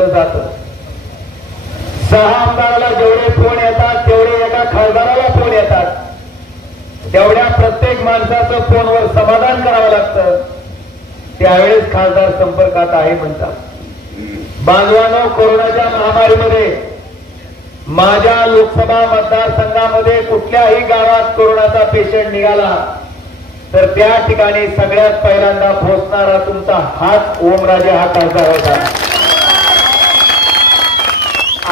बोललं जातं. 6 आमदाराला जेवढे फोन येतात तेवढे एका खासदाराला फोन येतात. तेवढ्या प्रत्येक माणसाचं फोनवर समाधान करावं लागतं. त्यावेळेस खासदार संपर्कात आहे म्हणतात. बांधवांनो, कोरोनाच्या महामारीमध्ये माझ्या लोकसभा मतदारसंघामध्ये कुठल्याही गावात कोरोनाचा पेशंट निघाला तर त्या ठिकाणी सगळ्यात पहिल्यांदा पोहोचणारा तुमचा हाच ओमराजे हा खासदार होता.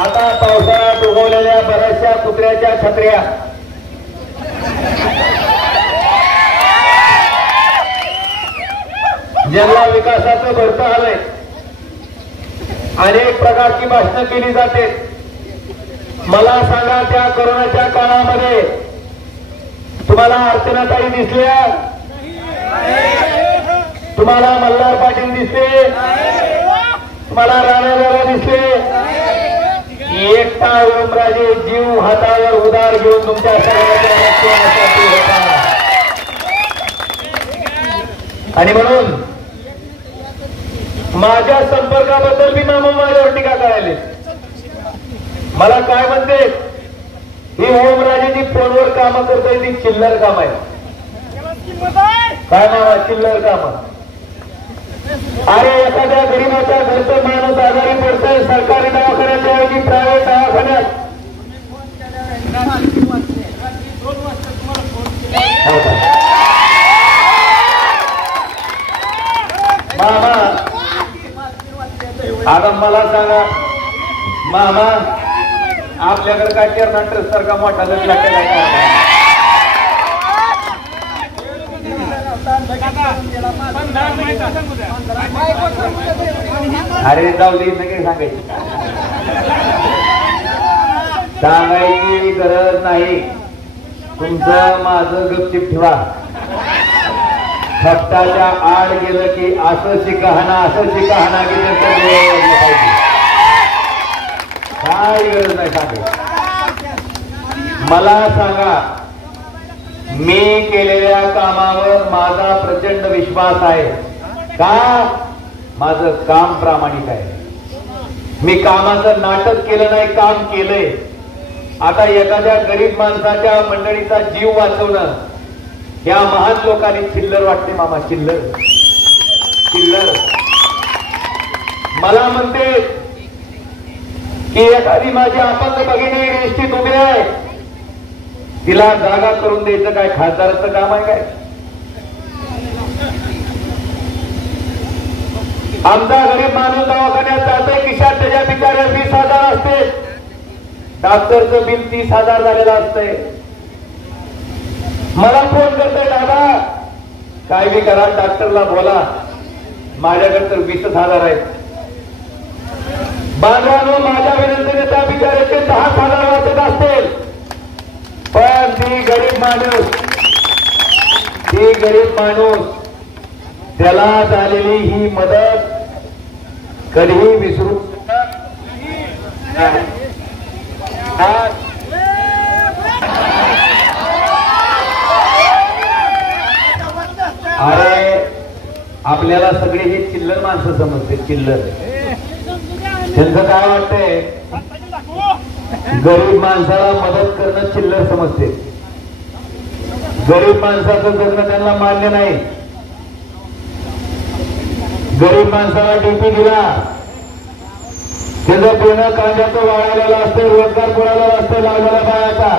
आता पावसाळ्यात उगवलेल्या बऱ्याचशा कुत्र्याच्या छत्र्या ज्यांना विकासाचं भरतं आलंय, अनेक प्रकारची भाषणं केली जाते. मला सांगा, त्या कोरोनाच्या काळामध्ये तुम्हाला अर्चनाताई दिसल्या? तुम्हाला मल्हार पाटील दिसले? तुम्हाला राणेदादा दिसले? एकटा ओमराजे जीव हातावर उधार घेऊन तुमच्या सर्वांसाठी होता. आणि म्हणून माझ्या संपर्काबद्दल मी मामा माझ्यावर टीका करायले. मला काय म्हणते, ही ओमराजेची फोनवर कामं करतोय ती चिल्लर काम आहे. काय मामा चिल्लर काम? अरे एखाद्या गरीबाच्या घरचं माणूस आजारी पडतोय, सरकारी दवाखान्याच्या ऐवजी प्रायव्हेट दवाखान्यात मामा. आता मला सांगा मामा, आपल्याकडे काय कर्नाटक सारखा मोठा अरे जाऊ दे, काही सांगायची सांगायची गरज नाही. तुमचं माझं गपचिप ठेवा. हप्ताच्या आड गेलं की असं शिकाहना की त्यांचं काय गरज नाही सांगायची. मला सांगा, मी केलेल्या कामावर माझा प्रचंड विश्वास आहे. का? माझं काम प्रामाणिक आहे. मी कामाचं नाटक केलं नाही, काम केलंय. आता एखाद्या गरीब माणसाच्या मंडळीचा जीव वाचवणं या महान लोकांनी चिल्लर वाटते मामा, चिल्लर चिल्लर. मला म्हणते की एखादी माझी अपंग भगिनी एसटीत उभी आहे, तिला जागा करून द्यायचं काय खासदाराचं काम आहे काय? आमचा गरीब माणूस दवाखान्यात जातोय, खिशात त्याच्या बिचाऱ्या 20,000 असते, डॉक्टरचं बिल 30,000 झालेलं असतंय. मला फोन करतोय, दादा काय बी करा, डॉक्टरला बोला, माझ्याकडे तर 20,000 आहेत. बांधवांनो, माझ्या विनंतीने त्या बिचाऱ्याचे 10,000 वाचत असतील, पण ती गरीब माणूस त्याला झालेली ही मदत कधीही विसरू अरे आपल्याला सगळे हे चिल्लर माणसं समजते. चिल्लर त्यांचं काय वाटतंय, गरीब माणसाला मदत करणं चिल्लर समजते. गरीब माणसाचं जगणं त्यांना मान्य नाही. गरीब माणसाला डीपी दिला, त्याचं देणं कांद्याचं वाळायला असतं, रोजगार कोणाला असतं, लागलेला बायाचा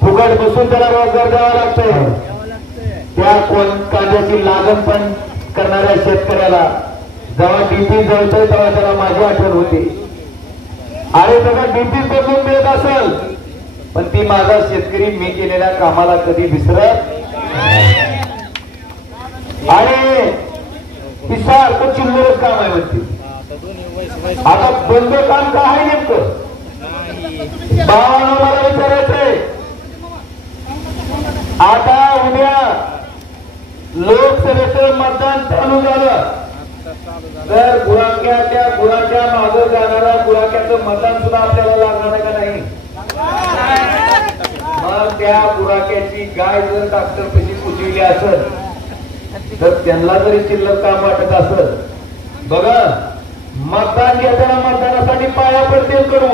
फुकट बसून त्याला रोजगार द्यावा लागतंय. त्या कांद्याची लागण पण करणाऱ्या शेतकऱ्याला जेव्हा डीपी जळतोय तेव्हा त्याला माझी आठवण होती. अरे त्याला डीपी बदलून देत असेल, पण ती माझा शेतकरी मी केलेल्या कामाला कधी विसरत. आणि ती सारखं चिल्लरच काम आहे म्हणते. आता बंद काम का आहे नेमकं? बाबांना मला विचारायचंय, आता उद्या लोकसभेचं मतदान चालू झालं तर गुराख्या मागं जाणारा गुराख्याचं मतदान सुद्धा आपल्याला लागणार आहे का नाही? मग त्या गुराख्याची गाय जर डॉक्टर कशी पुजविली असेल तर त्यांना जरी चिल्लर काम वाटत असेल, बघा मतदान घेताना मतदानासाठी पाया पडतील करू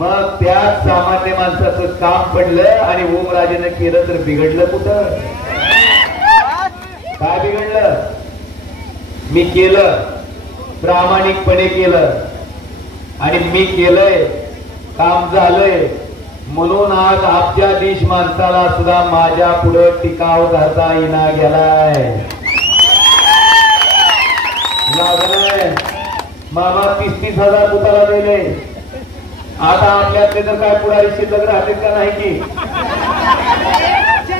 मग त्यात सामान्य माणसाचं काम पडलं आणि ओमराजेनं केलं तर बिघडलं कुठं? काय बिघडलं? मी केलं, प्रामाणिकपणे केलं आणि मी केलंय, काम झालंय म्हणून आज अब्जाधीश माणसाला सुद्धा माझ्या पुढे टिकाव धरता येईना गेलाय. लागलाय मामा 30,000 बुताला दिले. आता आपल्यातले तर काय पुढारी शिल्लक राहतील का नाही की?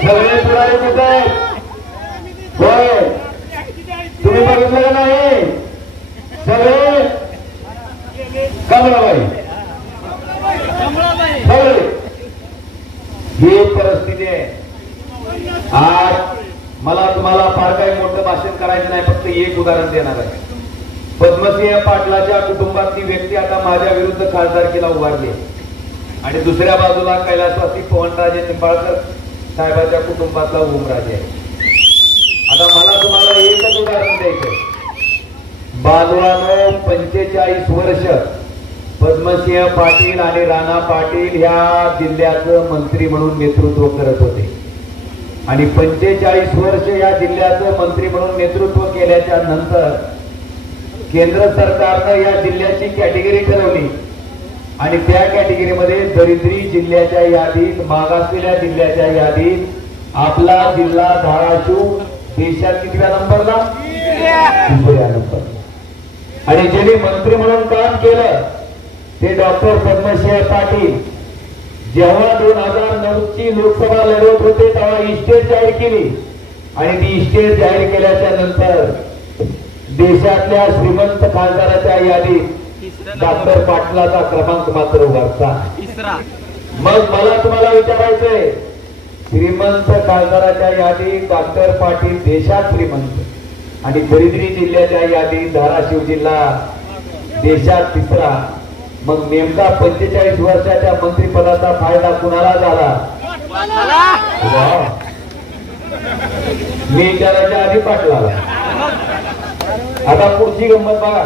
सगळे पुढारी कुठे आहेत? होय, तुम्ही बघितलं का नाही? सगळे कमळाबाई सगळे. ही परिस्थिती आहे आज. मला तुम्हाला फार काही मोठं भाषण करायचं नाही, फक्त एक उदाहरण देणार आहे. पद्मसिंह पाटलाच्या कुटुंबातली व्यक्ती आता माझ्या विरुद्ध खासदारकीला उभारली आणि दुसऱ्या बाजूला कैलासवासी पवनराजे निंबाळकर साहेबांच्या कुटुंबातला ओमराजे आहे. आता मला तुम्हाला एकच उदाहरण द्यायचंय. बांधवानं 45 वर्ष पद्मसिंह पाटील आणि राणा पाटील ह्या जिल्ह्याचं मंत्री म्हणून नेतृत्व करत होते आणि 45 वर्ष या जिल्ह्याचं मंत्री म्हणून नेतृत्व केल्याच्या नंतर केंद्र सरकारनं या जिल्ह्याची कॅटेगरी ठरवली आणि त्या कॅटेगरीमध्ये दरिद्री जिल्ह्याच्या यादीत, मागासलेल्या जिल्ह्याच्या यादीत आपला जिल्हा धाराशिव देशात कितव्या नंबरला? 3ऱ्या नंबर. आणि ज्यांनी मंत्री म्हणून काम केलं ते डॉक्टर पद्मसिंह पाटील. जेव्हा 2009ची लोकसभा लढवत होते तेव्हा इस्टेट जाहीर केली आणि ती इस्टेट जाहीर केल्याच्या नंतर देशातल्या श्रीमंत खासदाराच्या यादीत डॉक्टर पाटलाचा क्रमांक मात्र वरचा. मग मला तुम्हाला विचारायचंय, श्रीमंत खासदाराच्या यादीत डॉक्टर पाटील देशात श्रीमंत आणि दरिद्री जिल्ह्याच्या यादीत धाराशिव जिल्हा देशात 3रा. मग नेमका 45 वर्षाच्या मंत्रिपदाचा फायदा कुणाला झाला? मी विचारायच्या आधी पाटलाला. आता पुढची गंमत बघा.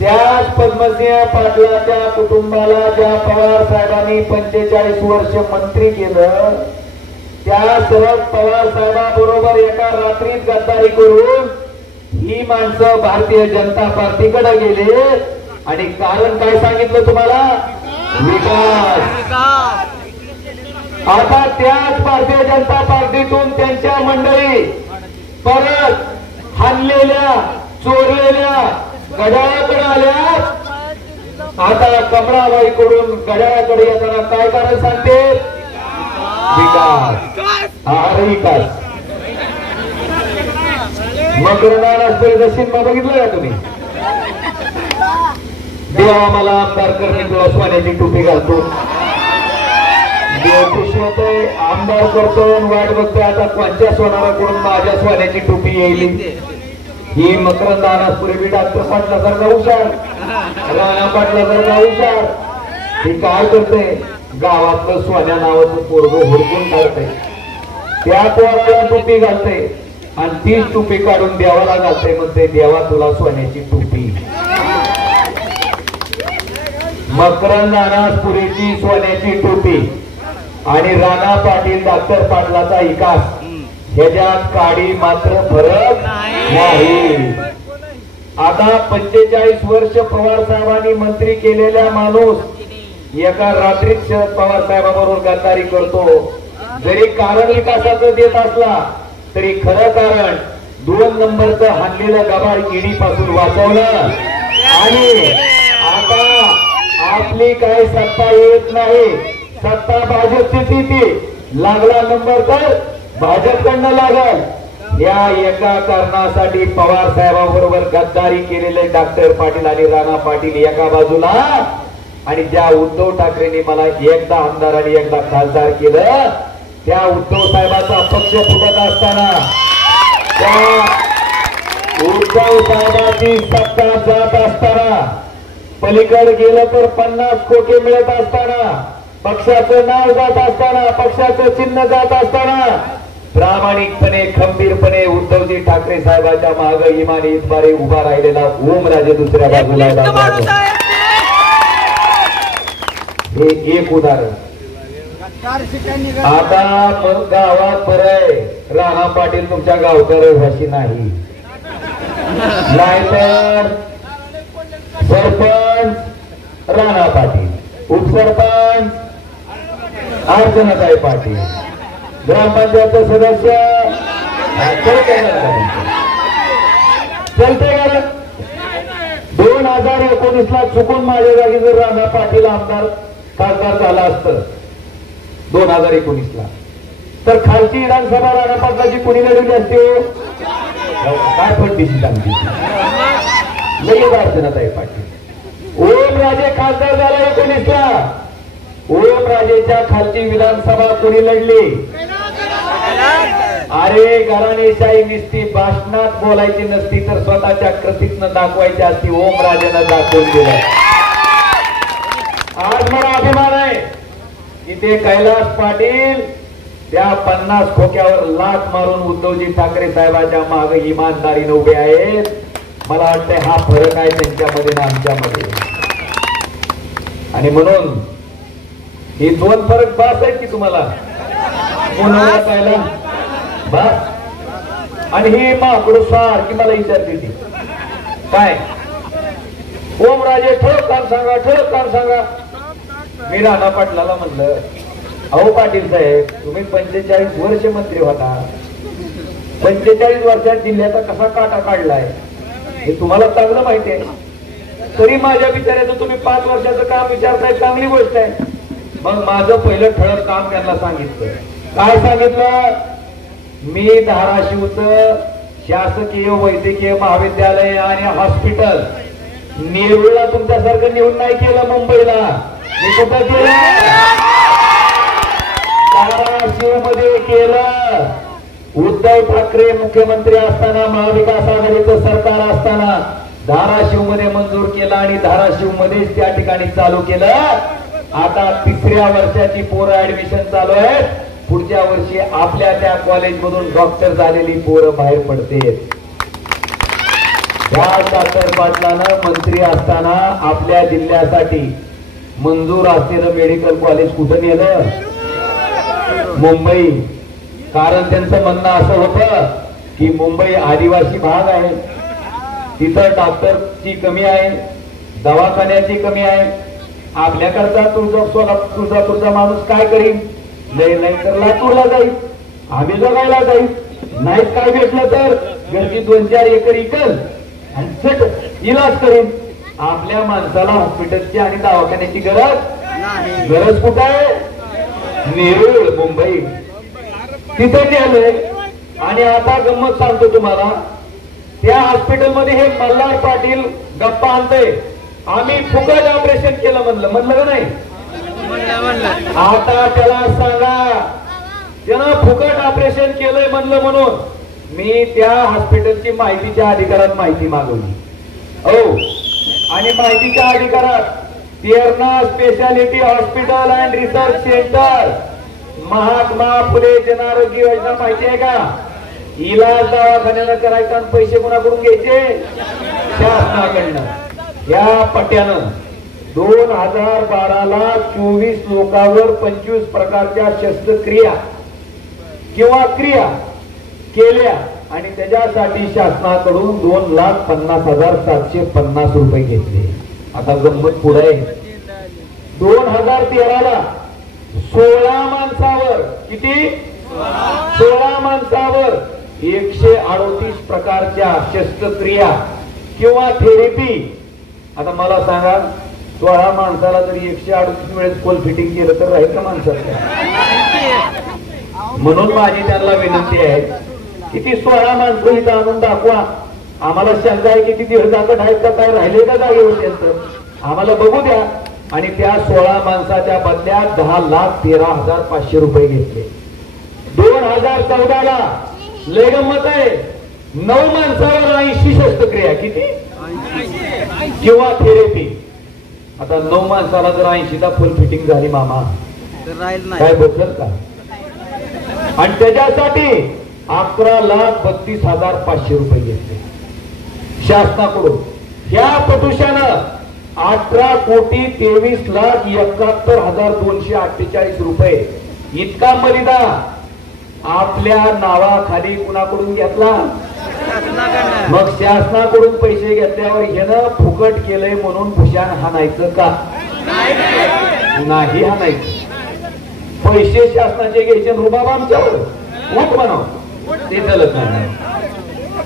त्याच पद्मसिंह पाटलाच्या कुटुंबाला ज्या पवार साहेबांनी 45 वर्ष मंत्री केलं त्या शरद पवार साहेबांबरोबर एका रात्रीत गद्दारी करून ही माणसं भारतीय जनता पार्टीकडे गेले आणि कारण काय सांगितलं तुम्हाला? विकास. आता त्याच भारतीय जनता पार्टीतून त्यांच्या मंडळी परत हाणलेल्या, चोरलेल्या घड्याळाकडे आल्या. आता कमळाबाईकडून घड्याळाकडे येताना काय कारण सांगते? विकास. हा विकास. मकरंदाला सिनेमा बघितलं का तुम्ही? देवा मला आमदार कर, मी तुला सोन्याची टोपी घालतो. खुश होतोय, आमदार करतो, वाट बघतोय आता कोणत्या सोनाराकडून माझ्या सोन्याची टोपी येईल. ही मकरंद अनासपुरे बी डॉक्टर पाटलासारखा हुशार, राणा पाटलासारखा हुशार. ही काय करते? गावातलं सोन्या नावाचं पोरगं हुडकून काढते, त्या पोराला टोपी घालते आणि तीच टोपी काढून देवाला घालते. म्हणते देवा तुला सोन्याची टोपी. मकरंद अनासपुरेची सोन्याची टोपी आणि राणा पाटील डॉक्टर पाटलाचा विकास ह्याच्यात काडी मात्र फरक नाही. आता 45 वर्ष पवार साहेबांनी मंत्री केलेला माणूस एका रात्रीत शरद पवार साहेबांबरोबर गद्दारी करतो. जरी कारण विकासाचं देत असला तरी खरं कारण 2 नंबरचं हाणलेलं गबाळ किडीपासून वाचवलं. आणि आता आपली काही सत्ता येत नाही, सत्ता भाजपची ती लागला नंबर तर भाजपकडनं लागल. या एका कारणासाठी पवार साहेबांबरोबर गद्दारी केलेले डॉक्टर पाटील आणि राणा पाटील एका बाजूला आणि ज्या उद्धव ठाकरेंनी मला एकदा आमदार आणि एकदा खासदार केलं त्या उद्धव साहेबाचा पक्ष फुटत असताना, त्या उद्धव साहेबांची सत्ता जात असताना, पलीकडे गेलं तर 50 कोटी मिळत असताना, पक्षाचं नाव जात असताना, पक्षाचं चिन्ह जात असताना प्रामाणिकपणे खंबीरपणे उद्धवजी ठाकरे साहेबांच्या मागे इमानी इतबारे उभा राहिलेला ओमराजे दुसऱ्या बाजूला हे एक उदाहरण. आता मग गावात बरं आहे राणा पाटील तुमच्या गावकर रहिवासी नाही, नाहीतर सरपंच राणा पाटील, उपसरपंच अर्चनाताई पाटील, ग्रामपंचायत सदस्य चलते का? 2019 ला चुकून माझ्या जागी जर राणा पाटील आमदार खासदार झाला असतं 2019 ला, तर खालची विधानसभा राणा पाटलाची कोणी लढवली असते? काय फडणीची सांगते लगेच अर्चनाताई पाटील. ओमराजे खासदार झाला 19 ला, ओमराजेच्या खालची विधानसभा कोणी लढली? अरे घराणेशाही नुसती भाषणात बोलायची नसती तर स्वतःच्या कृतीतनं दाखवायची असती. ओमराजेनं दाखवून दिलं. आज मला अभिमान आहे की ते कैलास पाटील त्या 50 खोक्यावर लाथ मारून उद्धवजी ठाकरे साहेबांच्या मागे इमानदारीने उभे आहेत. मला वाटतंय हा फरक आहे त्यांच्यामध्ये ना आमच्यामध्ये. आणि म्हणून हे दोन फरक बास आहेत की तुम्हाला पाहिला बस. आणि ही माकडू सारखी मला विचारते ती काय ओमराजे ठळक काम सांगा, ठळक काम सांगा. मी राणा पाटलाला म्हणलं, अहो पाटील साहेब तुम्ही 45 वर्ष मंत्री होता, 45 वर्षात जिल्ह्याचा कसा काटा काढलाय हे तुम्हाला चांगलं माहिती आहे. तरी माझ्या विचाराचं तुम्ही 5 वर्षाचं काम विचारताय, चांगली गोष्ट आहे. मग माझं पहिलं ठळक काम त्यांना सांगितलं. काय सांगितलं? मी धाराशिवचं शासकीय वैद्यकीय महाविद्यालय आणि हॉस्पिटल नेरूळला तुमच्यासारखं नेऊन नाही केलं. मुंबईला मी कुठं केलं? धाराशिव मध्ये केलं. उद्धव ठाकरे मुख्यमंत्री असताना, महाविकास आघाडीचं सरकार असताना धाराशिव मध्ये मंजूर केलं आणि धाराशिव मध्येच त्या ठिकाणी चालू केलं. आता 3ऱ्या वर्षाची पोरं ऍडमिशन चालू आहे. पुढच्या वर्षी आपल्या त्या कॉलेजमधून डॉक्टर झालेली पोरं बाहेर पडते. त्या डॉक्टर पाटलानं मंत्री असताना आपल्या जिल्ह्यासाठी मंजूर असलेलं मेडिकल कॉलेज कुठं नेलं? मुंबई. कारण त्यांचं म्हणणं असं होतं की मुंबई आदिवासी भाग आहे, तिथं डॉक्टरची कमी आहे, दवाखान्याची कमी आहे. आपल्याकडचा तुळजापूरचा माणूस काय करीन? नाही तर लातूरला जाईल, आम्ही जगायला जाईल. नाहीच काय भेटलं तर घरची 2-4 एकर इकल आणि सट इलाज करीन. आपल्या माणसाला हॉस्पिटलची आणि दवाखान्याची गरज कुठं आहे? नेरूळ मुंबई तिथे नेलंय. आणि आता गंमत सांगतो तुम्हाला, त्या हॉस्पिटलमध्ये हे मल्हार पाटील गप्पा आणतोय, आम्ही फुकट ऑपरेशन केलं म्हणलं का नाही? आता त्याला सांगा, त्यानं फुकट ऑपरेशन केलंय म्हणलं म्हणून मी त्या हॉस्पिटलची माहितीच्या अधिकारात माहिती मागवली. हो, आणि माहितीच्या अधिकारात Terna speciality hospital and research centre, Mahatma Phule Jan Arogya योजना माहिती आहे का? इलाज दवाखान्यानं करायचा आणि पैसे कोणाकडून घ्यायचे? शासनाकडनं. या पट्ट्यानं 2012 ला 24 लोकांवर 25 प्रकारच्या शस्त्रक्रिया किंवा क्रिया केल्या आणि त्याच्यासाठी शासनाकडून 2,50,750 रुपये घेतले. आता गंमत पुढे, 2013 ला 16 माणसावर किती? 16 माणसावर 138 प्रकारच्या शस्त्रक्रिया किंवा थेरपी. आता मला सांगा, 16 माणसाला जरी 138 वेळेस कोल फिटिंग केलं तर राहील का माणसाचं? म्हणून माझी त्यांना विनंती आहे की ती 16 माणसं इथं आणून दाखवा. आम्हाला शंका आहे की ती दीडजाकट आहेत का काय, राहिले का जागेवर त्यांचं, आम्हाला बघू द्या. आणि त्या 16 माणसाच्या बदल्यात 10,13,500 रुपये घेतले. 2014 ला लय गंमत आहे, 9 माणसावर 80 शस्त्रक्रिया किती किंवा थेरपी. आता 9 माणसाला जर 80चा फुल फिटिंग झाली मामा, काय बदल का? आणि त्याच्यासाठी 11,32,500 रुपये घेतले शासनाकडून. ह्या प्रदूषणानं 18,23,71,248 रुपये इतका मलिदा आपल्या नावाखाली कुणाकडून घेतला. मग शासनाकडून पैसे घेतल्यावर ह्यानं फुकट केलंय म्हणून भूषण हाणायचं का? नाही हाणायचं. पैसे शासनाचे घ्यायचे रुबाब आमच्यावर उठ म्हणाव ते चालत नाही.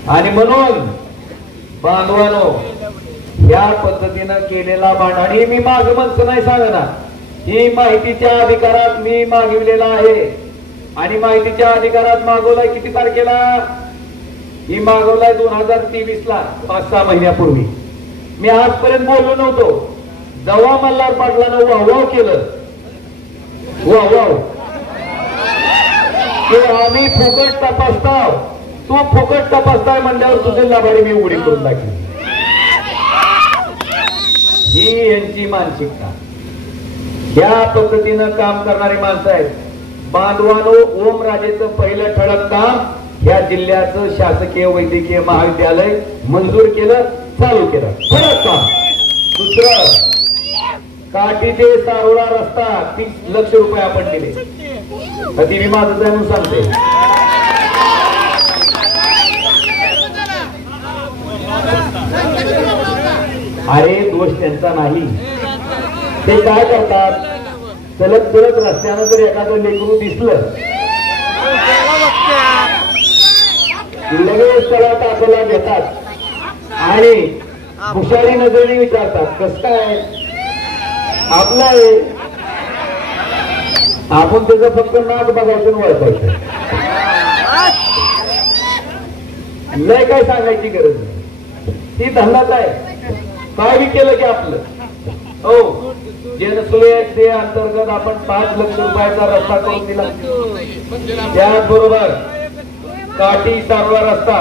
आणि म्हणून बांधवानो या पद्धतीनं केलेला मान, आणि मी माग म्हणत नाही सांगणार, ही माहितीच्या अधिकारात मी मागविलेला आहे. आणि माहितीच्या अधिकारात मागवलाय किती तारखेला? ही मागवलाय 2023 ला, 5-6 महिन्यापूर्वी. मी आजपर्यंत बोललो नव्हतो. जेव्हा मल्हार पाटलानं वाह केलं, वाह ते आम्ही फुकट तपासताव, तू फुकट तपासताय म्हणल्यावर तुझे लाभारी मी उडी करून टाकली. ही यांची मानसिकता. या पद्धतीनं काम करणारी माणसं आहेत. बांधवानो, ओमराजेचं पहिलं ठळक काम या जिल्ह्याचं शासकीय वैद्यकीय महाविद्यालय मंजूर केलं, चालू केलं, ठळक काम. दुसरं, काठी ते सारोळा रस्ता 30 लाख रुपये आपण दिले. कधी मी माझं जाणून सांगते. अरे दोष त्यांचा नाही. ते काय करतात, चलत चलत रस्त्यानं जर एखादं लेकरू दिसलं लगेच त्याला टाकायला घेतात आणि हुशारी नजरेने विचारतात, कस काय आपलं आहे. आपण त्याचं फक्त नाक बघायचं ओळखायचं, लय काय सांगायची गरज नाही. ती धंदाच आहे. काय बी केलं की आपलं. हो, जनसुये अंतर्गत आपण 5 लाख रुपयाचा रस्ता करून दिला. त्याचबरोबर काठी सारोळा रस्ता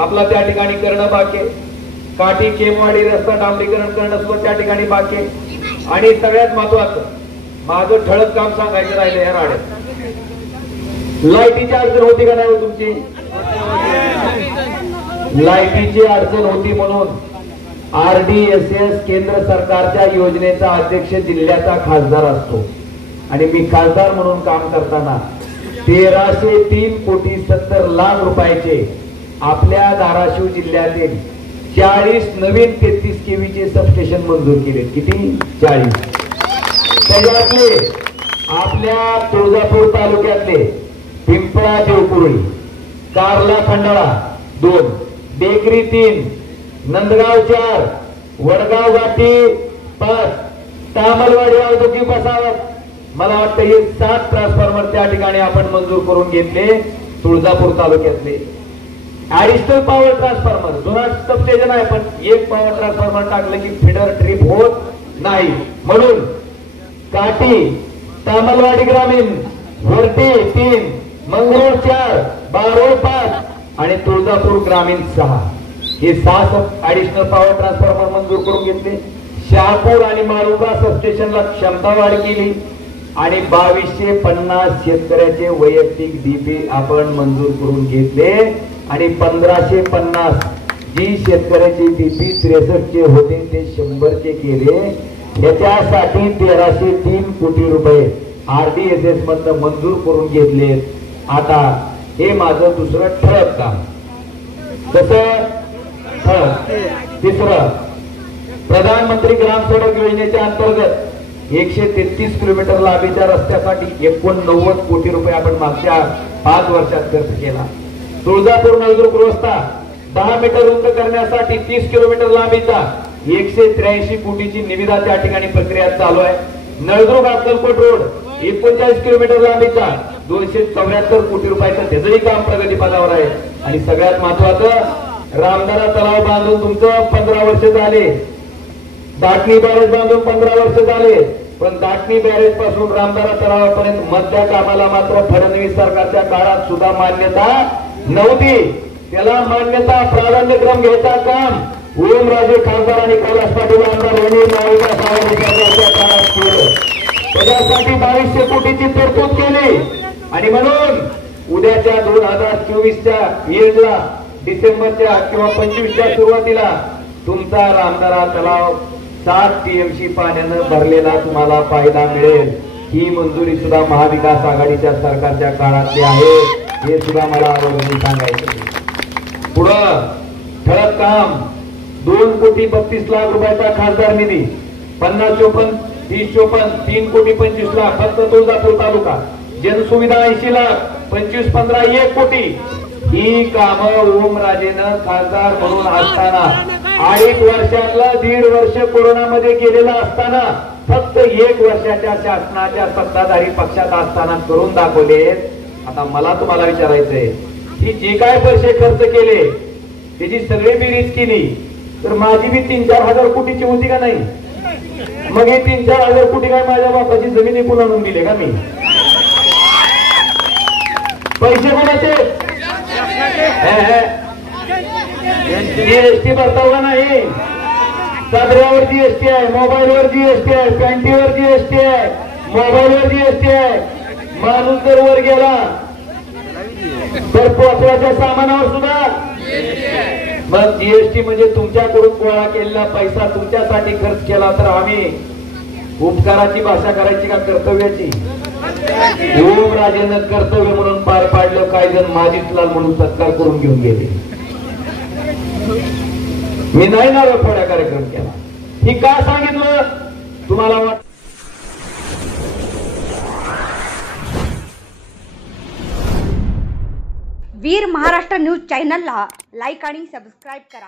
आपला त्या ठिकाणी करणं बाकी. काठी केमवाडी रस्ता डांबरीकरण करणं सुद्धा त्या ठिकाणी बाकी. आणि सगळ्यात महत्वाचं माझं ठळक काम सांगायचं राहिलं या राड्यात. लाईटीची अडचण होती का नाही तुमची? लाईटीची अडचण होती म्हणून RDSS केंद्र सरकारच्या योजनेचा अध्यक्ष जिल्ह्याचा खासदार असतो. आणि मी खासदार म्हणून काम करताना 1303,70,00,000 रुपयाचे आपल्या धाराशिव जिल्ह्यातील 40 नवीन 33 केवीचे सबस्टेशन मंजूर केले. किती? 40. त्याच्यातले आपल्या तुळजापूर तालुक्यातले पिंपळा देवकुरळी, कारला खंडाळा 2, बेकरी 3, नंदगाव 4, वडगाव घाटी 5, तामलवाडी औद्योगिक वसाहत. मला वाटतं हे 7 ट्रान्सफॉर्मर त्या ठिकाणी आपण मंजूर करून घेतले तुळजापूर तालुक्यातले. ऍडिशनल पॉवर ट्रान्सफॉर्मर, जुना सबस्टेशन आहे पण एक पॉवर ट्रान्सफॉर्मर टाकलं की फिडर ट्रिप होत नाही. म्हणून काठी, तामलवाडी ग्रामीण, वरटी 3, मंगरूळ 4, बारोळ 5 आणि तुळजापूर ग्रामीण 6 हे 6 ऍडिशनल पॉवर ट्रान्सफॉर्मर मंजूर करून घेतले. शहापूर आणि माळुंगा सबस्टेशनला क्षमता वाढ केली आणि 2250 शेतकऱ्याचे वैयक्तिक डीपी आपण मंजूर करून घेतले. आणि 1550 जी शेतकऱ्याचे डीपी 63चे होते ते 100चे केले. याच्यासाठी 1303 कोटी रुपये RDSS मधनं मंजूर करून घेतले. आता हे माझं दुसरं ठळक काम. कसं? तिसरं, प्रधानमंत्री ग्राम सडक योजनेच्या अंतर्गत 133 किलोमीटर लांबीच्या रस्त्यासाठी 89 कोटी रुपये आपण मागच्या 5 वर्षात खर्च केला. तुळजापूर नळदुर्ग रस्ता 10 मीटर रुंद करण्यासाठी 30 किलोमीटर लांबीचा 183 कोटीची निविदा त्या ठिकाणी प्रक्रिया चालू आहे. नळदुर्ग अक्कलकोट रोड 39 किलोमीटर लांबीचा 274 कोटी रुपयाचं त्याचंही काम प्रगतीपथावर आहे. आणि सगळ्यात महत्वाचं, रामदारा तलाव बांधून तुमचं 15 वर्ष झाले, दाटणी बॅरेज बांधून 15 वर्ष झाले, पण दाटणी बॅरेज पासून रामदारा तलावापर्यंत मधल्या कामाला मात्र फडणवीस सरकारच्या काळात सुद्धा मान्यता नव्हती. त्याला मान्यता प्राधान्यक्रम घ्यायचा काम ओमराजे खासदार आणि कैलास पाटील आमदार यांनी त्याच्यासाठी 2200 कोटीची तरतूद केली. आणि म्हणून उद्याच्या 2024च्या एंडला डिसेंबरच्या किंवा 25च्या सुरुवातीला तुमचा रामदारा तलाव 7 टीएमसी पाण्यानं भरलेला तुम्हाला पाहायला मिळेल। ही मंजुरी सुद्धा महाविकास आघाडीच्या सरकारच्या काळातली आहे, हे सुद्धा मला आवर्जून सांगायचं। पुढं ठळक काम 2,32,00,000 रुपयाचा खासदार निधी, 50-54, 30-54, 3,25,00,000 फक्त तुळजापूर तालुका, जनसुविधा 80 लाख, 25-15 1 कोटी। ही कामं ओमराजेनं खासदार म्हणून असताना 2.5 वर्षातला 1.5 वर्ष कोरोनामध्ये गेलेला असताना फक्त 1 वर्षाच्या शासनाच्या सत्ताधारी पक्षात असताना करून दाखवले। आता मला तुम्हाला विचारायचंय की जे काय पैसे खर्च केले त्याची सगळी बेरीज केली तर माझी बी 3-4 हजार कोटीची होती का नाही? मग हे 3-4 हजार कोटी काय माझ्या बापाची जमीन विकून आणून दिले का मी? पैसे कोणाचे? जीएसटी भरता नाही, चादऱ्यावर जीएसटी आहे, मोबाईलवर जीएसटी आहे, पॅन्टीवर जीएसटी आहे, मोबाईलवर जीएसटी आहे। माणूस जर वर गेला तर पोचवाच्या सामानावर सुद्धा मग जीएसटी म्हणजे तुमच्याकडून गोळा केलेला पैसा तुमच्यासाठी खर्च केला तर आम्ही उपकाराची भाषा करायची का कर्तव्याची? ओमराजेनं कर्तव्य म्हणून पार पाडलं, काही जण माजीतलाल म्हणून सत्कार करून घेऊन गेले। मी नाही ना थोड्या कार्यक्रम केला, ही का सांगितलं तुम्हाला? वीर महाराष्ट्र न्यूज चॅनलला लाईक आणि सबस्क्राईब करा।